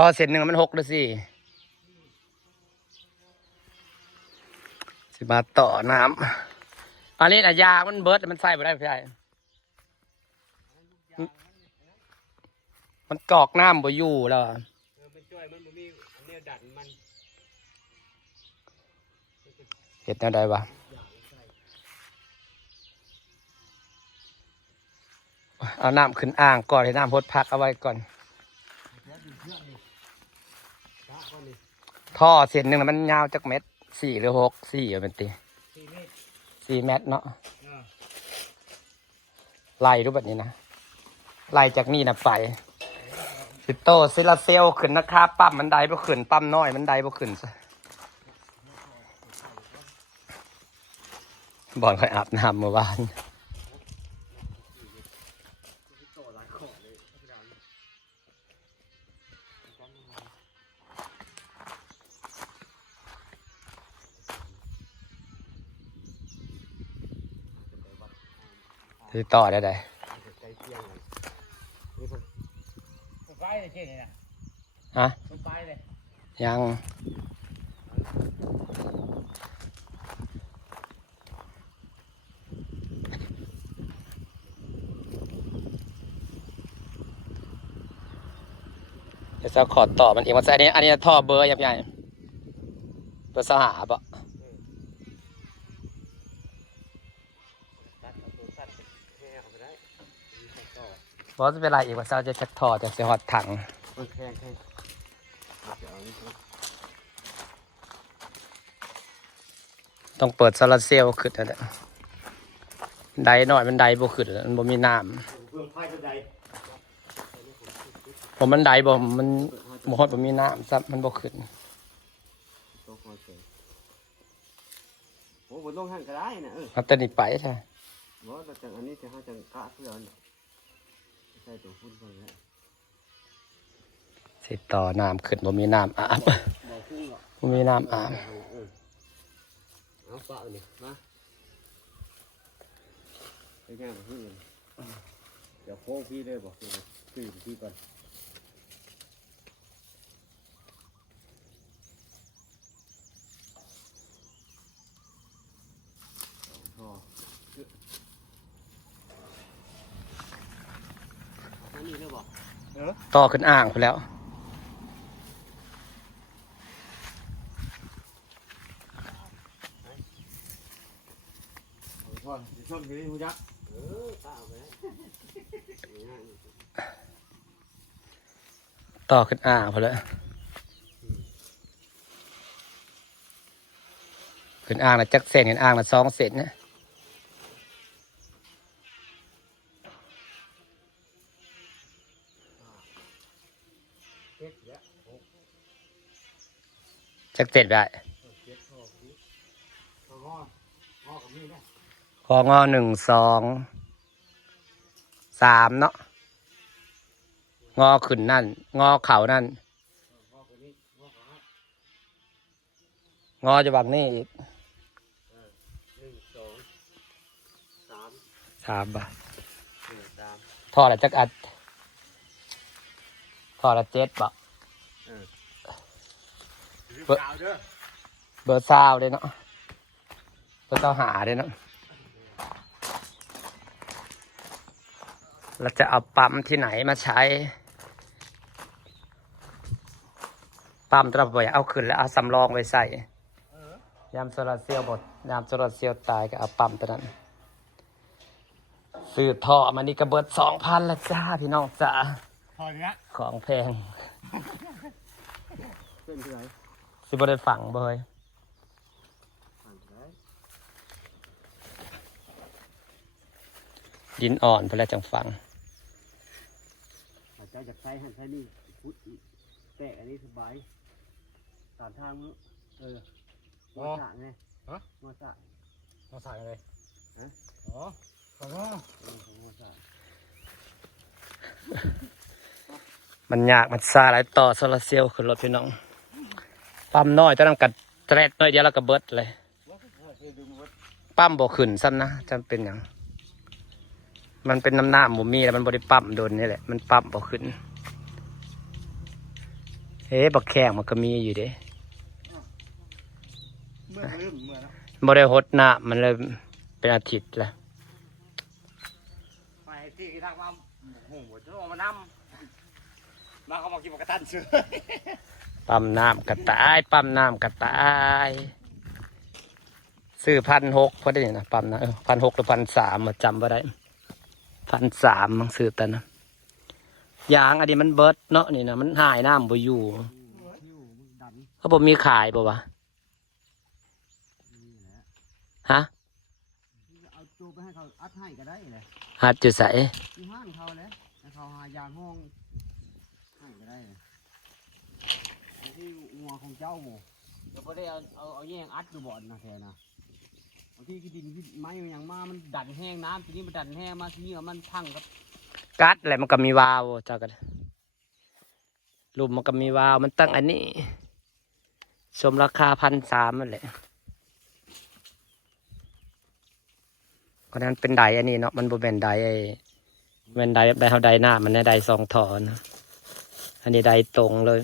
อเสร็จหนึ่งมัน6 หรือ 4สิมาต่อน้ำอันนี้นะยามันเบิดมันใส่ไปได้พี่ไอ้มันกอกน้ำบ่อยู่แล้วมันช่วยมันบ่มีอันนี้ดันมันเห็ดแนวใดวะเอาน้ำขึ้นอ่างก่อนให้น้ำพดพักเอาไว้ก่อนท่อเส้นหนึ่งมันยาวจากเม็ด4 หรือ 6 4เป็นตี4 เมตรเนาะไล่รูปแบบนี้นะไล่จากนี่นะไปสิโตซิลาเซลขึ้นนะครับปั๊มมันได้บ่ขึ้นปั๊มน้อยมันได้บ่ขึ้นบอลค่อยอาบน้ำเมื่อวานที่ต่อได้ไไฟเลยเช่นนี้นะฮะไฟเลยยังเดี๋ยวจะขอต่อมันเองว่าจะอันนี้ท่อเบอร์ยับใหญ่เบอร์สหาบะบอสจะเป็นไรอีกว่าเจ้าจะเช็คท่อจะเสียหอดถังต้องเปิดโซลาร์เซลล์ขึ้นนั่นแหละไดหน่อยมันไดบ่ขึ้นมันบ่มีน้ำผมมันไดบ่มันบ่ฮอดบ่มีน้ำซับมันบ่ขึ้นโอ้บนลงหันก็ได้นะเอาแต่นี่ไปใช่บ่แต่จังอันนี้จะให้จังกะเพื่อนใส่ตัวพุ่นไปแล้วสิต่อน้ำขึ้นบ่มีน้ำอาบบ่มีน้ำอาบเอาปะนี่มาไปแง่มาขึ้นเดี๋ยวโค้งพี่เลยบอกตื่นพี่ก่อนนี่เลยบอกต่อขึ้นอ่างไปแล้วชอบอยู่ที่หูยักษ์ต่อขึ้นอ่างไปแล้วขึ้นอ่างละจักเส้นขึ้นอ่างละ2 เส้นนะจักเส้นได้ของ1 2 3เนาะงอขึ้นนั่นงอเข่านั่นงอจะบังนี่อีก3 บาทท่อละจักอัดท่อละ7 บาทเบอร์20เลยเนาะเบอร์20หาเลยเนาะเราจะเอาปั๊มที่ไหนมาใช้ปั๊มตราบอยเอาขึ้นแล้วเอาสำรองไว้ใส่ยามโซลาร์เซลล์หมดยามโซลาร์เซลล์ตายก็เอาปั๊มตัวนั้นซื้อท่อมานี่ก็เบิด 2,000ละจ้าพี่น้องจ้าของแพงสิบ่ได้ฝังบ่เฮ้ยดินอ่อนไปแล้วจังฝังเจ้าจากใช้หันใช้นี่พุทธแต่อันนี้สบายตามทางมั้งมอสะไงมอสะอะไรอ๋อของมอสะมันยากมันซาหลายต่อโซลาร์เซลล์ขึ้นรถพี่น้องปั๊มน้อยจะต้องกัดแตรดน้อยเดียวแล้วก็เบิดเลยปั๊มบ่ขึ้นซ้ำนะจำเป็นอย่างมันเป็นน้ำหมุมีแล้วมันบริปั๊มโดนนี่แหละมันปั๊มบ่ขึ้น เอ๊ะบักแข้งมันก็มีอยู่เด้ เมื่อลืมเมื่อแล้ว บ่ได้หดน้ำมันเลยเป็นอาทิตย์แล้ว ไปที่ทางมาโอ้โหจะเอามานำมาเขามากินกระตันเสือ ปั๊มน้ำกระต่ายปั๊มน้ำกระต่ายซื้อ1,600พอได้นะปั๊มนะ1,600หรือ1,300มาจำว่าได้1,300มันซื้อแต่นะยางอันนี้มันเบิดเนาะนี่นะมันหายน้ำบ่อยู่เขาบอกมีขายบ่วะฮะ เอาจูไปให้เขาอัดให้ก็ได้เลย หัดจุดใส ที่ห้างเขาเลยให้เขาหายางห้องให้ก็ได้เลยที่งัวของเจ้าเดี๋ยวพอได้เอาแย่งอัดดูบ่อนนะแทนะบางทีก็ดินไม้อย่างมามันดันแห้งน้ำทีนี้มันดันแห้งมาทีนี้มันพังกับ กัดอะไรมันก็มีวาล์วจ้ากันรูปมันก็มีวาล์วมันตั้งอันนี้สมราคา1,300นั่นแหละเพราะนั้นเป็นไดอันนี้เนาะมันบ่เป็นไดไอ้เป็นไดเท่าไดหน้ามันในได2 ถอนอันนี้ไดตรงเลย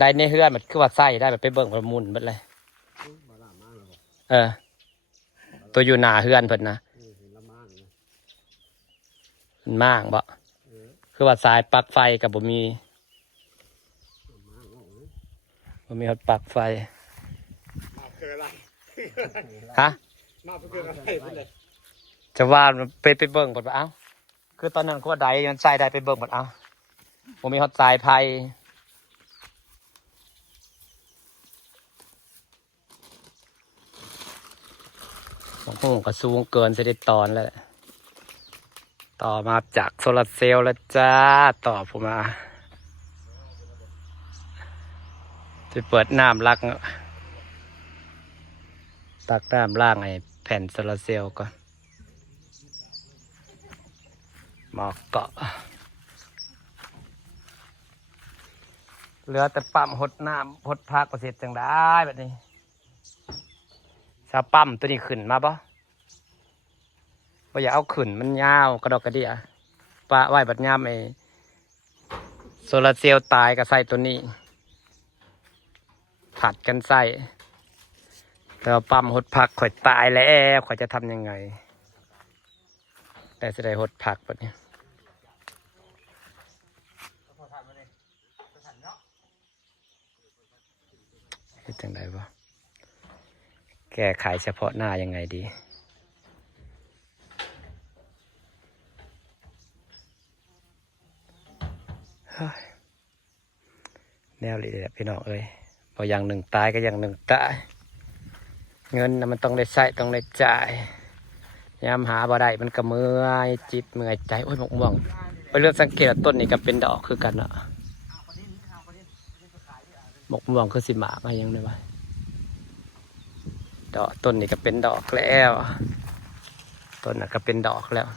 ไดในเฮือนมันคือว่าไส้ได้แบบไปเบิ่งประมุนเบิดเลยเออตัวอยู่หน้าเฮือนเพิ่นนะมันมากบ่คือว่าสายปลั๊กไฟกับบ่มีฮอตปลั๊กไฟฮะจะว่ามันไปเบิ่งบ่เอ้าคือตอนนั้นก็ว่าใดมันใส่ได้ไปเบิ่งบ่เอ้าบ่มีฮอตสายไฟโอ้โหก็สูงเกินสิได้ตอนแล้วต่อมาจากโซลาร์เซลล์แล้วจ้าต่อผมมาจะเปิดน้ำลักตักน้ำล่างไอ้แผ่นโซลาร์เซลล์ก่อนหมอกเกาะเหลือแต่ปั๊มหดน้ำหดพักประเสริฐจังได้แบบนี้ซาปั๊มตัวนี้ขึ้นมาปะว่าอย่าเอาขึ้นมันยาวกระดอกกระเดี่ยปะไว้บัดยามไอ้โซลาร์เซลล์ตายก็ใส่ตัวนี้ผัดกันใส่แล้วปั๊มหดผักข่อยตายแล้วข่อยจะทำยังไงแต่จะได้หดผักแบบนี้เฮ็ดจังไดบ่แก้ไขเฉพาะหน้ายังไงดีแนวเลยพี่น้องเอ้ยพออย่างหนึ่งตายก็อย่างหนึ่งตายเงินนะมันต้องได้ใช้ต้องได้จ่ายยามหาบ่ได้มันก็เมื่อยจิตเมื่อยใจโอ้ยหมกม่วงไปเลือกสังเกตต้นนี้ก็เป็นดอกคือกันเนาะหมกม่วงคือสิหมากอะไรยังไงวะดอกต้นนี้ก็เป็นดอกแล้วต้นน่ะก็เป็นดอกแล้ว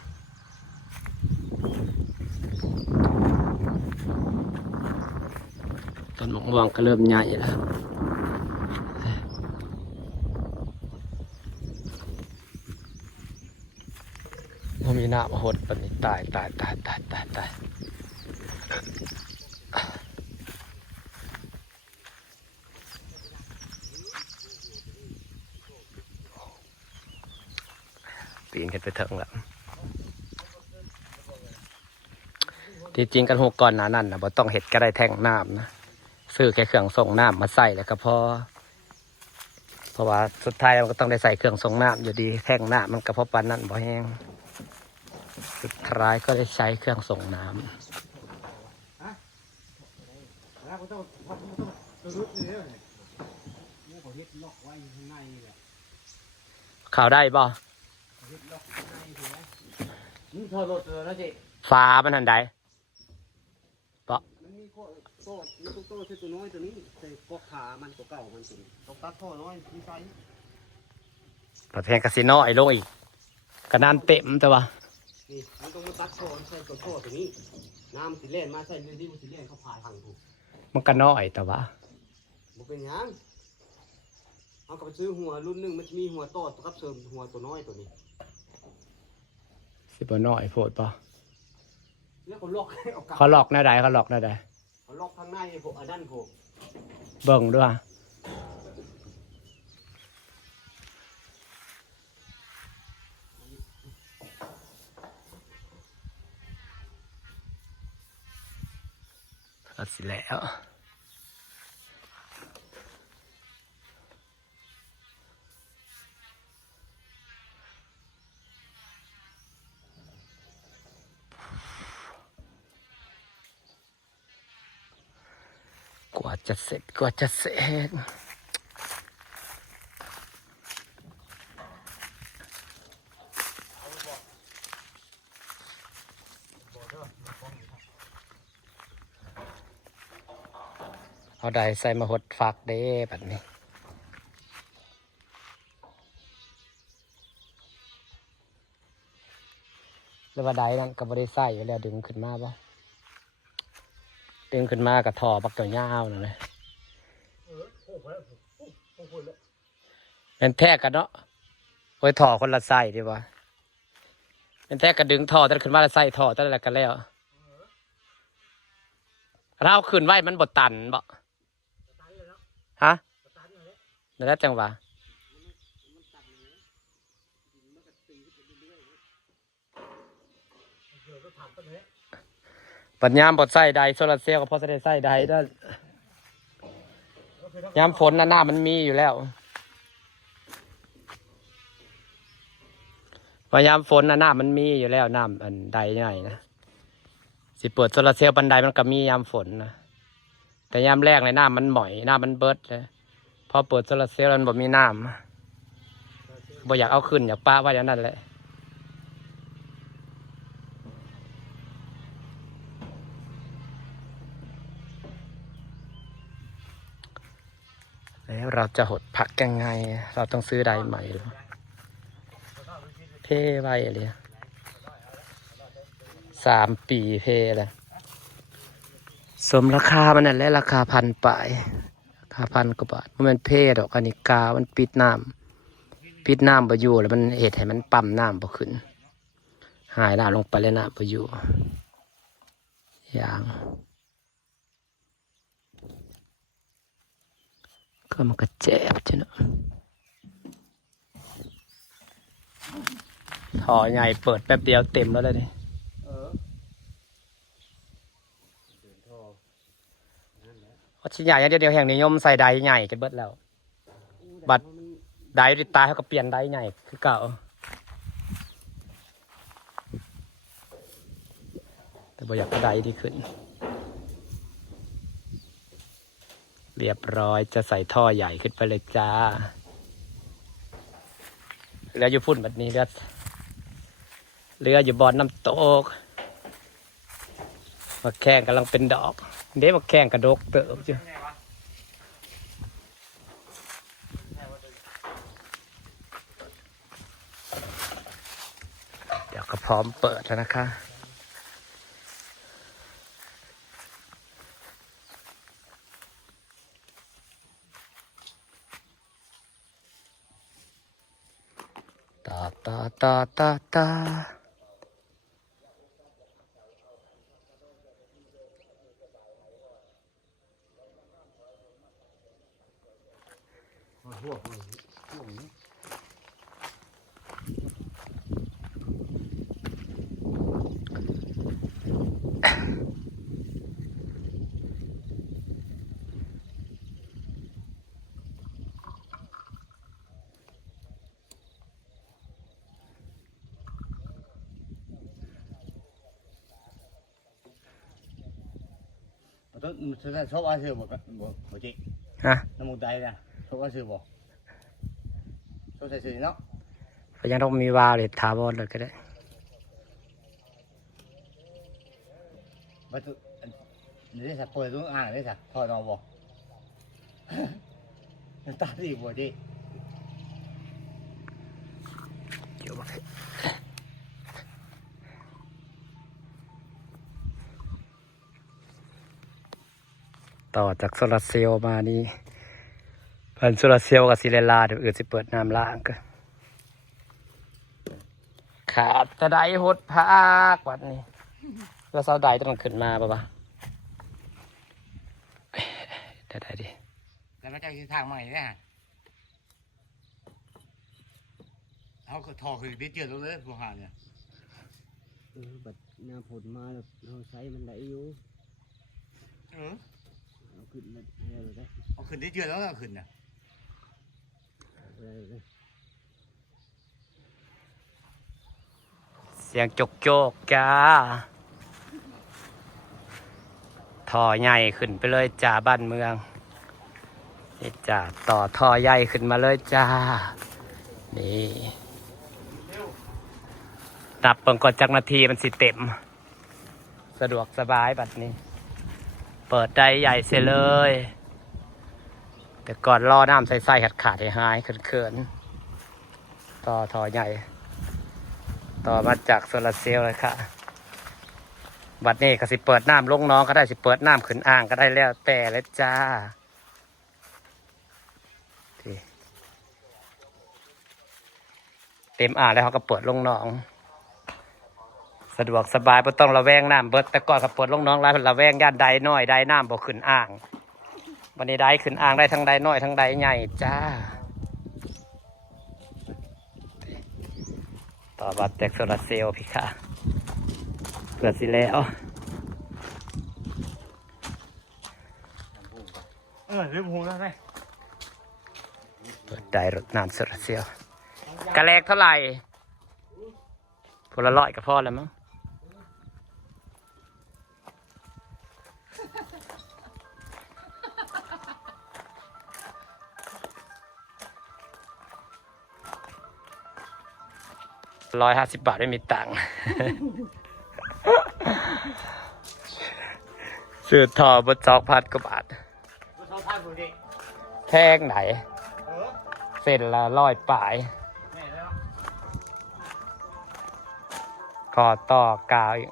ต้นหมกม่วงก็เริ่มใหญ่แล้วมันมีหน้ามาหดแบบนี้ตายปีนขึ้นไปเถิงแล้วที่จริงกันหกก่อนหนานั่นนะบ่ต้องเห็ดก็ได้แท่งน้ำนะซื้อแค่เครื่องส่งน้ำมาใส่แล้วก็พอเพราะว่าสุดท้ายมันก็ต้องได้ใส่เครื่องส่งน้ำอยู่ดีแท่งน้ำมันก็พอปานนั่นบ่แห้งสุดท้ายก็ได้ใช้เครื่องส่งน้ำข่าวได้บ่ถอดรถเลยนะจิ ฟ้ามันทันใดปะ มันมีโซ่มีโซ่ใส่ตัวน้อยตัวนี้ใส่กอกขามันตัวเก่ามันตัวนี้ตกตัดท่อน้อยมีไฟ ประเทศคาสิโนไอ้โลอีกกระนานเต็มแต่ว่า นี่มันต้องมาตัดท่อใส่ตัวท่อตัวนี้น้ำสิเล่นมาใส่เรื่องที่มันสิเล่นเขาพายทางถูก มันก็น้อยแต่ว่า มันเป็นยัง เอากลับไปซื้อหัวรุ่นหนึ่งมันจะมีหัวต่อกับเสริมหัวตัวน้อยตัวนี้ สิบ่น้อยโพดป่ะ แล้วเขาล็อกให้เอากลับ เขาหลอกหน้าใดเขาหลอกหน้าใด เขาล็อกข้างในพวกอันนั้นพวก เบิ่งด้วยก็สิแล้วกว่าจะเสร็จกว่าจะเสร็จเอาได้ใส่มาหดฟักเด้แบบนี้แล้วว่าได้นั่นก็บ่ได้ใส่อยู่แล้วดึงขึ้นมาป่ะดึงขึ้นมากับท่อปักตัวยาวนั่นเลยเป็นแท้กันเนาะโอ้ยท่อคนละไส้ดีวะเป็นแท้กันดึงท่อแต่ขึ้นมาแล้วใส่ท่อแต่ละกันแล้วถ้าเอาขึ้นไว้มันบดตันบ่ฮะนั่นแหละจังหวะปัญญามบดไส้ใดโซลาร์เซลล์ก็พอจะได้ไส้ใดได้ยามฝนหน้ามันมีอยู่แล้วพยายามฝนหน้ามันมีอยู่แล้วน้ำอันใดใหญ่นะสิเปิดโซลาร์เซลล์บันไดมันก็มียามฝนนะแต่ยามแรกเลยน้ำมันหม่อยน้ำมันเบิดเลยพอเปิดโซลาร์เซลล์มันบ่มีน้ำบ่อยากเอาขึ้นอยากป้าไว้อย่างนั้นแหละแล้วเราจะหดผักยังไงเราต้องซื้อใดใหม่หรือเพ่ไว้อะไร3 ปีเพ่เลยสมราคามันนั่นแหละราคา1,000 ปลายราคา1,000 กว่าบาทมันเพ่ดอกอันนี้กามันปิดน้ำบ่อยู่แล้วมันเหตุให้มันปั๊มน้ำบ่ขึ้นหายน้ำลงไปเลยน้ำบ่อยู่อย่างก็มันก็เจ็บจ้ะเนาะท่อใหญ่เปิดแป๊บเดียวเต็มแล้วเลยดิเพราะชิ้นใหญ่เดียวแห่งนิยมใส่ไดใหญ่กันเบิดแล้วบัดไดติดตายเขาก็เปลี่ยนไดใหญ่คือเก่าแต่บ่อยากเอาไดที่ขึ้นเรียบร้อยจะใส่ท่อใหญ่ขึ้นไปเลยจ้าแล้วอยู่พุ่นแบบนี้เรืออยู่บอนน้ำตกมาแข้งกำลังเป็นดอกเดี๋ยวมาแข้งกระดกเติบจ้ะเดี๋ยวก็พร้อมเปิดแล้วนะคะตาต้นมันชอบอาเซียบ่จิ ฮะ น้ำมันได้นะชอบอาเซียบ่ชอบใส่ซื้อเนาะ ก็ยังต้องมีวาล์วเลยถาวรเลยก็ได้บัดนี่สักเปิดตู้อ่างได้สักถอดออกบ่ตาดีบ่จิ เดี๋ยวต่อจากโซลาร์เซลล์มานี่ พันโซลาร์เซลล์กับซิเลลาเดี๋ยวอื่นสิเปิดน้ำล้างกันขาดจะได้หดพากวัดนี้แล้วเสาใดต้องขึ้นมาปะได้ดิ แล้วมันจะทางใหม่เนี่ยเขาก็ทอคือได้เจอแล้วเลยพวกหาเนี่ย บัดหน้าผลมาแล้วเราใช้มันได้อยู่ เออ เอาขึ้นแล้วได้ เอาขึ้นได้เจอแล้วก็ขึ้นนะ ได้เลย เสียงจกโจกจ้าท่อใหญ่ขึ้นไปเลยจ้าบ้านเมืองนี่จ้าต่อท่อใหญ่ขึ้นมาเลยจ้านี่นับเปิงก่อนจักนาทีมันสิเต็มสะดวกสบายแบบนี้เปิดได้ใหญ่เสียเลยแต่ก่อนรอน้ำใส่ๆขาดๆหายๆเขินๆต่อท่อใหญ่ต่อมาจากโซลาร์เซลล์เลยค่ะบัดนี้ก็สิเปิดน้ำลงน้องก็ได้สิเปิดน้ำขึ้นอ่างก็ได้แล้วแต่เลยจ้าเต็มอ่างแล้วเขาก็เปิดลงน้องสะดวกสบายไม่ต้องระแวงน้ำเบิดแต่ก่อนก็เปิดลงน้องแล้วระแวงย่านใดน้อยใดน้ำบ่ขึ้นอ่างวันนี้ได้ขึ้นอ่างได้ทั้งใดน้อยทั้งใดใหญ่จ้าต่อบัตรแตกโซลาร์เซลล์พี่ค่ะเปิดสิแล้ว เรื่องหูแล้วไง เปิดได้รถน้ำโซลาร์เซลล์กระแลกเท่าไหร่พลละร้อยก็พอแล้วมั้ง150 บาทไม่มีตังค์ ซื้อทอบน2,000 กว่าบาท เขาพาดูดิ แพงไหน เออ เส้นละ100 ป่าย แม่แล้ว ขอต่อกาวอีก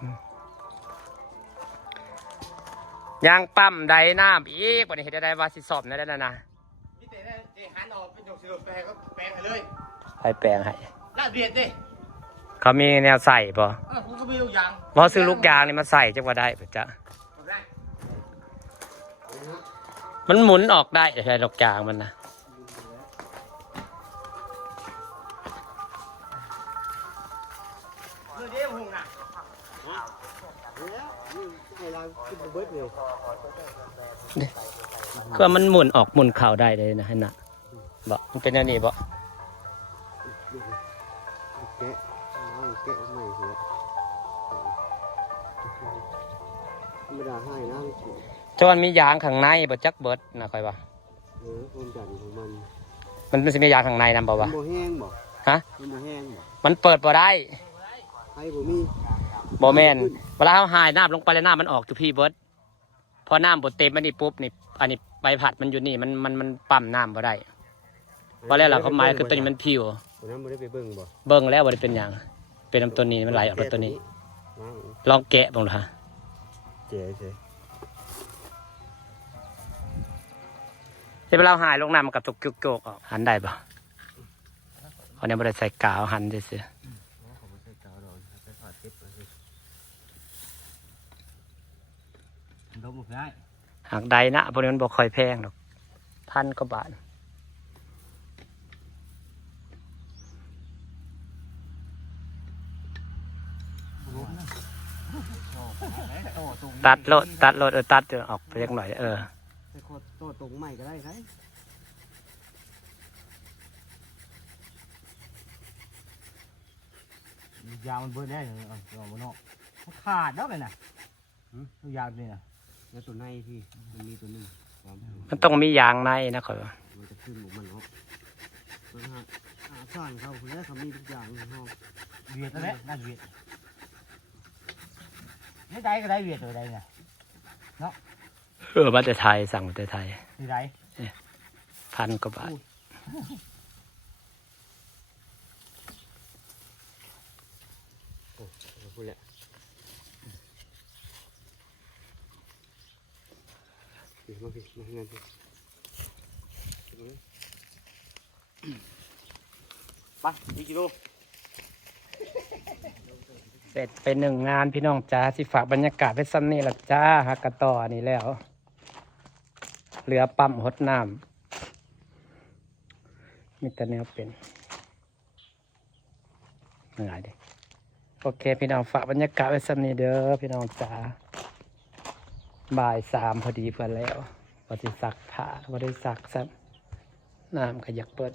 ยางปั๊มไดน้ำอีกวันนี้เห็นได้ว่าสิสอบได้แล้วนะ นี่แต่หันออกเป็นดอกสิบแปลงก็แปลงให้เลย ให้แปลงให้ ลาดเบียดดิ เขามีแนวใส่ป่ะ ผมก็มีลูกยาง ว่าซื้อลูกยางนี่มาใส่จังว่าได้ปะจ๊ะมันหมุนออกได้ใช่ลูกยางมันนะ เดี๋ยวหงน่ะ แล้วนี่ให้เราขึ้นไปเบิดเลย คือว่ามันหมุนออกหมุนเข่าได้เลยนะฮะนะบอกมันเป็นอย่างนี้บอก แกะเอาแกะใหม่เถอะธรรมดาให้นะมันฉุด จนมียางข้างในบ่จักเบิดนะค่อยว่า ความจัดของมัน มันสิมียางข้างในนำบ่ มั วะ นบ่แห้งบ่ ฮะ มันบ่แห้งบ่ มันเปิดบ่ได้ ไอ้บ่มี บ่แม่นเวลาเขาหายน้ำลงไปแล้วน้ำมันออกจุพี่เบิดพอน้ำบ่เต็มอันนี้ปุ๊บนี่อันนี้ใบผัดมันอยู่นี่มันปั๊มน้ำบ่ได้เพราะแล้วเราเขาหมายคือตัวนี้มันผิว ตัวนั้นบ่ได้ไปเบิ่งบ่ เบิ่งแล้วบ่ได้เป็นหยังเป็นน้ำตัวนี้มันไหลออกตัวนี้ ลองแกะบ้างดูฮะ เจ๋เจ๋ ที่เวลาหายลงน้ำมันกับจุกโจกออกหันได้ปะเขาเนี่ยบ่ได้ใส่กาวหันได้สิ ลงหมดได้ หากใดนะพวกนี้มันบ่ค่อยแพงหรอก1,000 กว่าบาทตัดโลดตัดจนออกไปเล็กหน่อยไปโคตรโตตรงใหม่ก็ได้ครับ ยางมันเบิดได้เลยเอาบนนอกมันขาดแล้วเลยนะลูกยางนี่นะ แล้วตัวในที่มันมีตัวนึงความ มันต้องมียางในนะค่อยว่า มันจะขึ้นหมกมันเนาะมันหาซ่อนเขาแล้วเขามีทุกอย่างในห้อง เวียดแล้วนั่นเวียดไม่ได้ก็ได้เวียดเลยได้ไง มาแต่ไทยสั่งมาแต่ไทย นี่ได้ 1,000 กว่าบาท พูดแหละมาพี่มาเงินพี่ กี่กิโล เสร็จไปหนึ่งงานพี่น้องจ้าสิฝากบรรยากาศไว้ซ้ำนี่ละจ้าฮักกะต่อนี่แล้วเรือปั๊มหดน้ำมีแต่แนวเป็นเหนื่อยดิโอเคพี่น้องฝากบรรยากาศไว้ซ้ำนี่เด้อพี่น้องจ้าบ่าย3พอดีเพื่อนแล้วพอสิสักผ้าพอได้สักซ้ำน้ำขยักเปิด